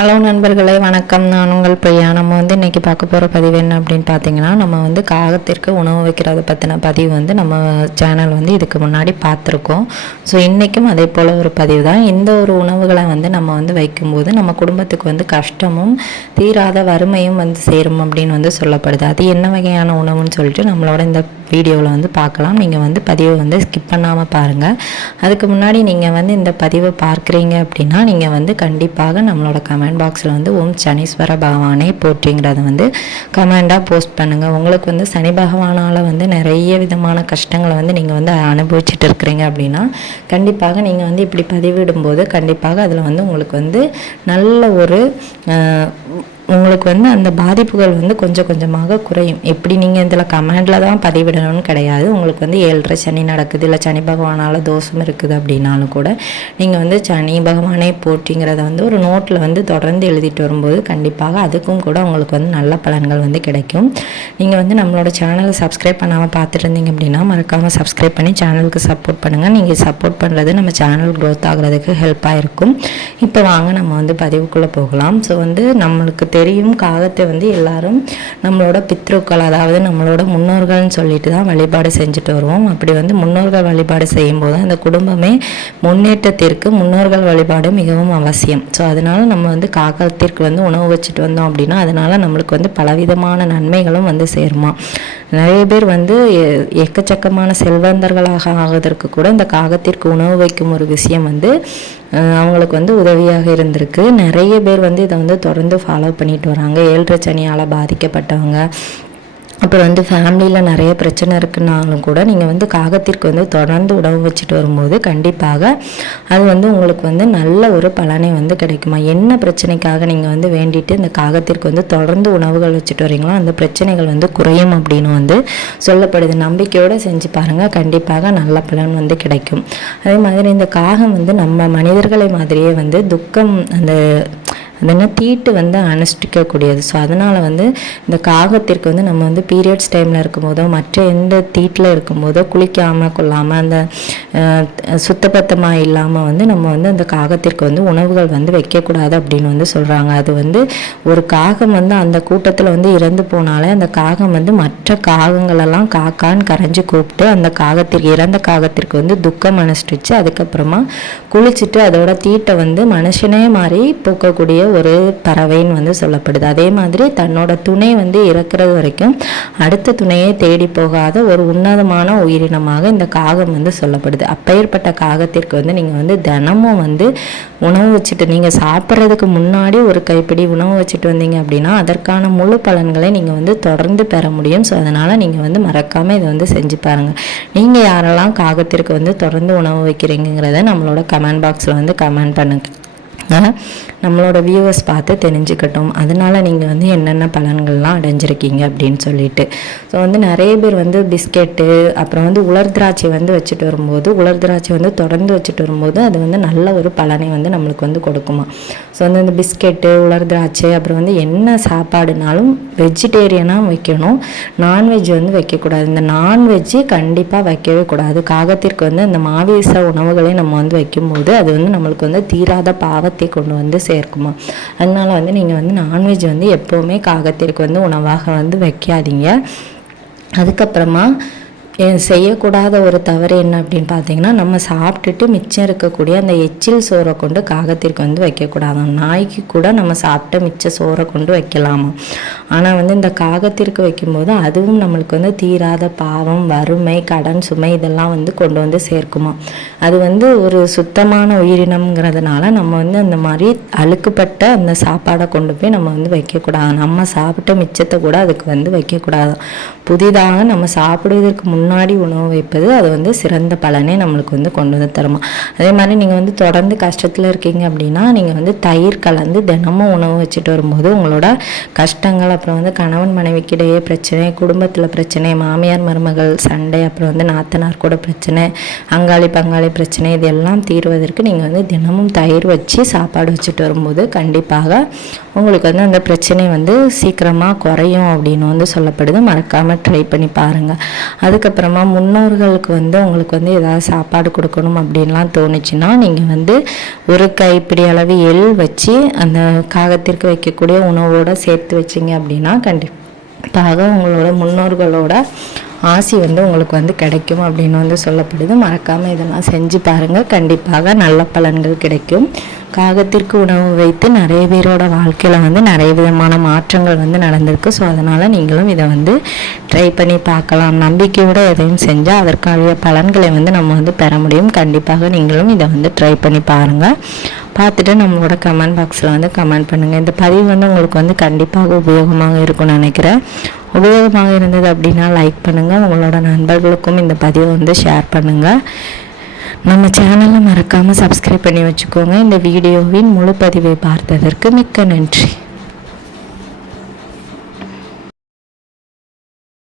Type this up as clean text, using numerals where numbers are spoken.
Hello நண்பர்களே, வணக்கம். நான் உங்கள் பிரியா. நம்ம இன்றைக்கி பார்க்க போகிற பதிவு என்ன அப்படின்னு பார்த்தீங்கன்னா, நம்ம காகத்திற்கு உணவு வைக்கிறத பற்றின பதிவு நம்ம சேனல் இதுக்கு முன்னாடி பார்த்துருக்கோம். ஸோ இன்றைக்கும் அதே போல் ஒரு பதிவு தான். இந்த ஒரு உணவுகளை நம்ம வைக்கும்போது நம்ம குடும்பத்துக்கு கஷ்டமும் தீராத வறுமையும் சேரும் அப்படின்னு சொல்லப்படுது. அது என்ன வகையான உணவுன்னு சொல்லிட்டு நம்மளோட இந்த வீடியோவில் பார்க்கலாம். நீங்கள் பதிவை ஸ்கிப் பண்ணாமல் பாருங்கள். அதுக்கு முன்னாடி நீங்கள் இந்த பதிவை பார்க்குறீங்க அப்படின்னா நீங்கள் கண்டிப்பாக நம்மளோட கமெண்ட் பாக்ஸில் ஓம் சனீஸ்வர பகவானே போற்றிங்கிறத கமெண்டாக போஸ்ட் பண்ணுங்கள். உங்களுக்கு சனி பகவானால் நிறைய விதமான கஷ்டங்களை நீங்கள் அனுபவிச்சுட்டு இருக்கிறீங்க அப்படின்னா கண்டிப்பாக நீங்கள் இப்படி பதிவிடும்போது கண்டிப்பாக அதில் உங்களுக்கு நல்ல ஒரு உங்களுக்கு அந்த பாதிப்புகள் கொஞ்சம் கொஞ்சமாக குறையும். எப்படி நீங்கள் இதில் கமெண்டில் தான் பதிவிடணும்னு கிடையாது. உங்களுக்கு 7.5 சனி நடக்குது, இல்லை சனி பகவானால் தோஷம் இருக்குது அப்படின்னாலும் கூட நீங்கள் சனி பகவானே போற்றிங்கிறத ஒரு நோட்டில் தொடர்ந்து எழுதிட்டு வரும்போது கண்டிப்பாக அதுக்கும் கூட உங்களுக்கு நல்ல பலன்கள் கிடைக்கும். நீங்கள் நம்மளோட சேனலை சப்ஸ்கிரைப் பண்ணாமல் பார்த்துட்டு இருந்தீங்க அப்படின்னா மறக்காமல் சப்ஸ்கிரைப் பண்ணி சேனலுக்கு சப்போர்ட் பண்ணுங்கள். நீங்கள் சப்போர்ட் பண்ணுறது நம்ம சேனல் க்ரோத் ஆகிறதுக்கு ஹெல்ப்பாக இருக்கும். இப்போ வாங்க நம்ம பதிவுக்குள்ளே போகலாம். ஸோ நம்மளுக்கு தெரியும், காகத்தை எல்லாரும் நம்மளோட பித்ருக்கள், அதாவது நம்மளோட முன்னோர்கள்னு சொல்லிட்டு தான் வழிபாடு செஞ்சுட்டு வருவோம். அப்படி முன்னோர்கள் வழிபாடு செய்யும்போது அந்த குடும்பமே முன்னேற்றத்திற்கு முன்னோர்கள் வழிபாடு மிகவும் அவசியம். ஸோ அதனால நம்ம காகத்திற்கு உணவு வச்சுட்டு வந்தோம் அப்படின்னா அதனால நம்மளுக்கு பலவிதமான நன்மைகளும் சேருமா. நிறைய பேர் எக்கச்சக்கமான செல்வந்தர்களாக ஆவதற்கு கூட இந்த காகத்திற்கு உணவு வைக்கும் ஒரு விஷயம் அவங்களுக்கு உதவியாக இருந்திருக்கு. நிறைய பேர் இதை தொடர்ந்து ஃபாலோ பண்ணிட்டு வராங்க. 7.5 சனியால் பாதிக்கப்பட்டவங்க, அப்புறம் ஃபேமிலியில் நிறைய பிரச்சனை இருக்குன்னாலும் கூட நீங்கள் காகத்திற்கு தொடர்ந்து உணவு வச்சுட்டு வரும்போது கண்டிப்பாக அது உங்களுக்கு நல்ல ஒரு பலனை கிடைக்குமா. என்ன பிரச்சனைக்காக நீங்கள் வேண்டிட்டு இந்த காகத்திற்கு தொடர்ந்து உணவுகள் வச்சுட்டு வரீங்களோ அந்த பிரச்சனைகள் குறையும் அப்படின்னு சொல்லப்படுது. நம்பிக்கையோடு செஞ்சு பாருங்கள், கண்டிப்பாக நல்ல பலன் கிடைக்கும். அதே மாதிரி இந்த காகம் நம்ம மனிதர்களை மாதிரியே துக்கம் தீட்டு அனுஷ்டிக்கக்கூடியது. ஸோ அதனால் இந்த காகத்திற்கு நம்ம பீரியட்ஸ் டைமில் இருக்கும்போதோ மற்ற எந்த தீட்டில் இருக்கும்போதோ குளிக்காமல் கொள்ளாமல் அந்த சுத்தபத்தமாக இல்லாமல் நம்ம அந்த காகத்திற்கு உணவுகள் வைக்கக்கூடாது அப்படின்னு சொல்கிறாங்க. அது ஒரு காகம் அந்த கூட்டத்தில் இறந்து போனாலே அந்த காகம் மற்ற காகங்களெல்லாம் காக்கான்னு கரைஞ்சி கூப்பிட்டு அந்த காகத்திற்கு, இறந்த காகத்திற்கு துக்கம் அனுஷ்டிச்சு அதுக்கப்புறமா குளிச்சுட்டு அதோட தீட்டை மனுஷனே மாதிரி போக்கக்கூடிய ஒரு பறவைன்னு சொல்லப்படுது. அதே மாதிரி தன்னோட துணை இறக்குறது வரைக்கும் அடுத்த துணையை தேடி போகாத ஒரு உன்னதமான உயிரினமாக இந்த காகம் சொல்லப்படுது. அப்பேற்பட்ட காகத்திற்கு நீங்க தினமும் உணவு வச்சுட்டு நீங்க சாப்பிட்றதுக்கு முன்னாடி ஒரு கைப்பிடி உணவு வச்சுட்டு வந்தீங்க அப்படின்னா அதற்கான முழு பலன்களை நீங்க தொடர்ந்து பெற முடியும். ஸோ அதனால நீங்க மறக்காம இதை செஞ்சு பாருங்க. நீங்க யாரெல்லாம் காகத்திற்கு தொடர்ந்து உணவு வைக்கிறீங்கிறத நம்மளோட கமெண்ட் பாக்ஸ்ல கமெண்ட் பண்ணுங்க. நம்மளோட வியூவர்ஸ் பார்த்து தெரிஞ்சுக்கட்டும். அதனால் நீங்கள் என்னென்ன பலன்கள்லாம் அடைஞ்சிருக்கீங்க அப்படின்னு சொல்லிட்டு. ஸோ நிறைய பேர் பிஸ்கெட்டு அப்புறம் உலர் திராட்சை வச்சுட்டு வரும்போது உலர் திராட்சை தொடர்ந்து வச்சுட்டு வரும்போது அது நல்ல ஒரு பலனை நம்மளுக்கு கொடுக்குமா. ஸோ இந்த பிஸ்கெட்டு உலர் திராட்சை அப்புறம் என்ன சாப்பாடுனாலும் வெஜிடேரியனாக வைக்கணும், நான்வெஜ் வைக்கக்கூடாது. இந்த நான்வெஜ்ஜு கண்டிப்பாக வைக்கவே கூடாது. காகத்திற்கு இந்த மாமிச உணவுகளை நம்ம வைக்கும்போது அது நம்மளுக்கு தீராத பாவத்தை கொண்டு சேர்க்குமா. அதனால நீங்கள் நான்வெஜ் எப்போவுமே காகத்திற்கு உணவாக வைக்காதீங்க. அதுக்கப்புறமா செய்யக்கூடாத ஒரு தவறு என்ன அப்படின்னு பார்த்தீங்கன்னா, நம்ம சாப்பிட்டுட்டு மிச்சம் இருக்கக்கூடிய அந்த எச்சில் சோறை கொண்டு காகத்திற்கு வைக்கக்கூடாது. நாய்க்கு கூட நம்ம சாப்பிட்ட மிச்ச சோறை கொண்டு வைக்கலாமா. ஆனால் இந்த காகத்திற்கு வைக்கும்போது அதுவும் நம்மளுக்கு தீராத பாவம், வறுமை, கடன் சுமை இதெல்லாம் கொண்டு சேர்க்குமா. அது ஒரு சுத்தமான உயிரினம்ங்கிறதுனால நம்ம அந்த மாதிரி அழுக்குப்பட்ட அந்த சாப்பாடை கொண்டு போய் நம்ம வைக்கக்கூடாது. நம்ம சாப்பிட்ட மிச்சத்தை கூட அதுக்கு வைக்கக்கூடாது. புதிதாக நம்ம சாப்பிடுவதற்கு முன்னாடி உணவு வைப்பது அது சிறந்த பலனை நம்மளுக்கு கொண்டு தருமா. அதே மாதிரி நீங்கள் தொடர்ந்து கஷ்டத்தில் இருக்கீங்க அப்படின்னா நீங்கள் தயிர் கலந்து தினமும் உணவு வச்சுட்டு வரும்போது உங்களோட கஷ்டங்கள், அப்புறம் கணவன் மனைவிக்கிடையே பிரச்சனை, குடும்பத்தில் பிரச்சனை, மாமியார் மருமகள் சண்டை, அப்புறம் நாத்தனார் கூட பிரச்சனை, அங்காளி பங்காளி பிரச்சனை, இதெல்லாம் தீர்வதற்கு நீங்கள் தினமும் தயிர் வச்சு சாப்பாடு வச்சுட்டு வரும்போது கண்டிப்பாக உங்களுக்கு அந்த பிரச்சனை சீக்கிரமாக குறையும் அப்படின்னு சொல்லப்படுது. மறக்காமல் ட்ரை பண்ணி பாருங்கள். அதுக்கப்புறம் அதுக்கப்புறமா முன்னோர்களுக்கு வந்து உங்களுக்கு வந்து ஏதாவது சாப்பாடு கொடுக்கணும் அப்படின்லாம் தோணுச்சுன்னா நீங்கள் வந்து ஒரு கைப்பிடி அளவு எள் வச்சு அந்த காகத்திற்கு வைக்கக்கூடிய உணவோடு சேர்த்து வச்சிங்க அப்படின்னா கண்டிப்பாக உங்களோட முன்னோர்களோட ஆசி வந்து உங்களுக்கு வந்து கிடைக்கும் அப்படின்னு வந்து சொல்லப்படுது. மறக்காமல் இதெல்லாம் செஞ்சு பாருங்கள், கண்டிப்பாக நல்ல பலன்கள் கிடைக்கும். காகத்திற்கு உணவு வைத்து நிறைய பேரோட வாழ்க்கையில் வந்து நிறைய விதமான மாற்றங்கள் வந்து நடந்திருக்கு. ஸோ அதனால் நீங்களும் இதை வந்து ட்ரை பண்ணி பார்க்கலாம். நம்பிக்கையோடு எதையும் செஞ்சால் அதற்கான பலன்களை வந்து நம்ம வந்து பெற முடியும். கண்டிப்பாக நீங்களும் இதை வந்து ட்ரை பண்ணி பாருங்கள். பார்த்துட்டு நம்மளோட கமெண்ட் பாக்ஸில் வந்து கமெண்ட் பண்ணுங்கள். இந்த பதிவு வந்து உங்களுக்கு வந்து கண்டிப்பாக உபயோகமாக இருக்கும்னு நினைக்கிறேன். உபயோகமாக இருந்தது அப்படின்னா லைக் பண்ணுங்கள், உங்களோட நண்பர்களுக்கும் இந்த பதிவை வந்து ஷேர் பண்ணுங்கள். நம்ம சேனலை மறக்காமல் சப்ஸ்கிரைப் பண்ணி வச்சுக்கோங்க. இந்த வீடியோவின் முழு பதிவை பார்த்ததற்கு மிக்க நன்றி.